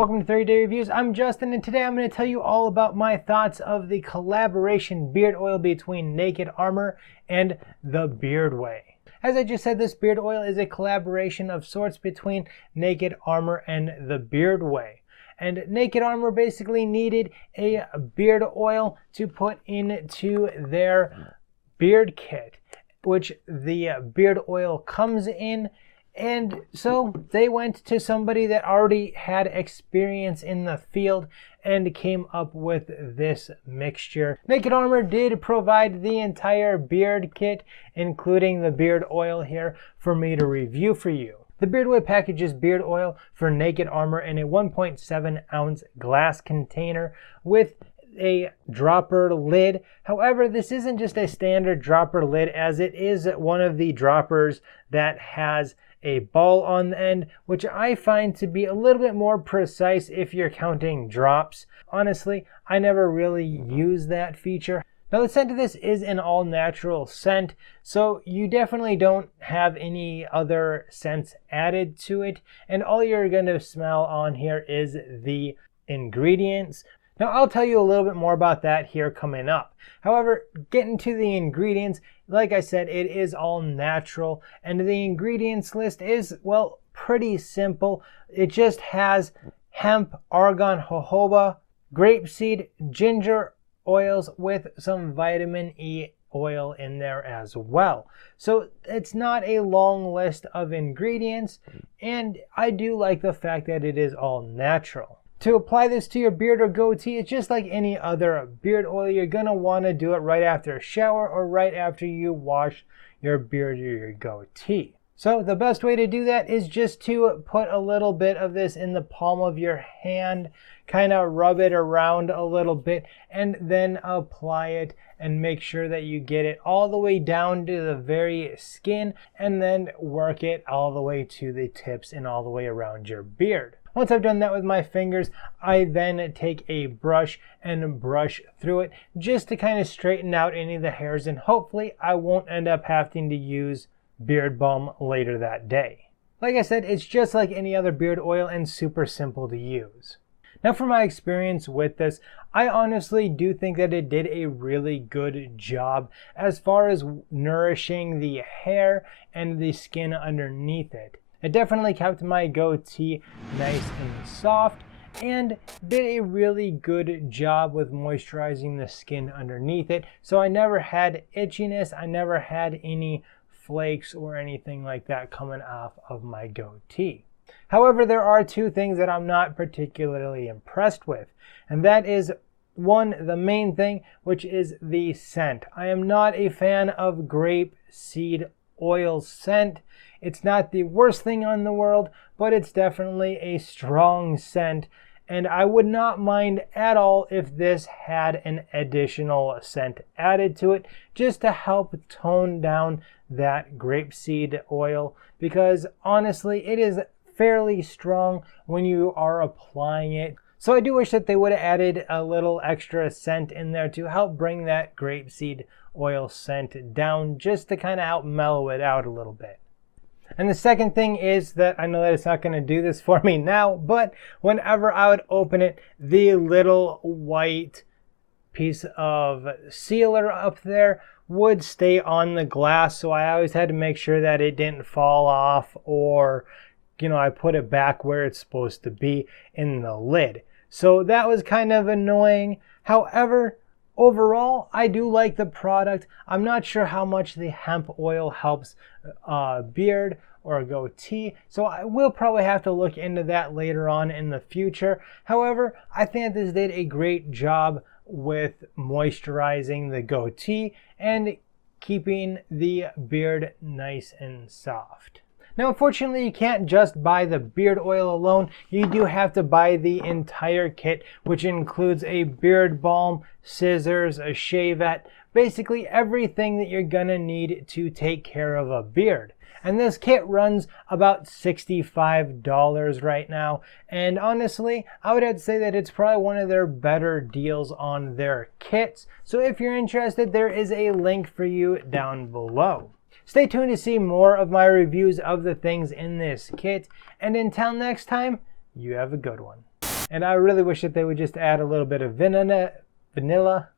Welcome to 30 Day Reviews. I'm Justin, and today I'm going to tell you all about my thoughts of the collaboration beard oil between Naked Armor and the Beard Way. As I just said, this beard oil is a collaboration of sorts between Naked Armor and the Beard Way. And Naked Armor basically needed a beard oil to put into their beard kit, which the beard oil comes in. And so they went to somebody that already had experience in the field and came up with this mixture. Naked Armor did provide the entire beard kit, including the beard oil here, for me to review for you. The Beard Way packages beard oil for Naked Armor in a 1.7 ounce glass container with a dropper lid. However, this isn't just a standard dropper lid, as it is one of the droppers that has a ball on the end, which I find to be a little bit more precise if you're counting drops. Honestly, I never really use that feature. Now, the scent of this is an all-natural scent, so you definitely don't have any other scents added to it, and all you're going to smell on here is the ingredients. Now, I'll tell you a little bit more about that here coming up. However, getting to the ingredients, like I said, it is all natural, and the ingredients list is, well, pretty simple. It just has hemp, argan, jojoba, grapeseed, ginger oils with some vitamin E oil in there as well. So it's not a long list of ingredients, and I do like the fact that it is all natural. To apply this to your beard or goatee, it's just like any other beard oil. You're going to want to do it right after a shower or right after you wash your beard or your goatee. So the best way to do that is just to put a little bit of this in the palm of your hand, kind of rub it around a little bit, and then apply it and make sure that you get it all the way down to the very skin, and then work it all the way to the tips and all the way around your beard. Once I've done that with my fingers, I then take a brush and brush through it just to kind of straighten out any of the hairs, and hopefully I won't end up having to use beard balm later that day. Like I said, it's just like any other beard oil and super simple to use. Now, from my experience with this, I honestly do think that it did a really good job as far as nourishing the hair and the skin underneath it. It definitely kept my goatee nice and soft and did a really good job with moisturizing the skin underneath it. So I never had itchiness, I never had any flakes or anything like that coming off of my goatee. However, there are two things that I'm not particularly impressed with, and that is one, the main thing, which is the scent. I am not a fan of grape seed oil scent. It's not the worst thing in the world, but it's definitely a strong scent, and I would not mind at all if this had an additional scent added to it just to help tone down that grapeseed oil, because honestly, it is fairly strong when you are applying it. So I do wish that they would have added a little extra scent in there to help bring that grapeseed oil scent down, just to kind of help mellow it out a little bit. And the second thing is that I know that it's not going to do this for me now, but whenever I would open it, the little white piece of sealer up there would stay on the glass. So I always had to make sure that it didn't fall off, or, I put it back where it's supposed to be in the lid. So that was kind of annoying. However, overall, I do like the product. I'm not sure how much the hemp oil helps beard or goatee, so I will probably have to look into that later on in the future. However, I think this did a great job with moisturizing the goatee and keeping the beard nice and soft. Now, unfortunately, you can't just buy the beard oil alone. You do have to buy the entire kit, which includes a beard balm, scissors, a shavette, basically everything that you're gonna need to take care of a beard. And this kit runs about $65 right now. And honestly, I would have to say that it's probably one of their better deals on their kits. So if you're interested, there is a link for you down below. Stay tuned to see more of my reviews of the things in this kit. And until next time, you have a good one. And I really wish that they would just add a little bit of vanilla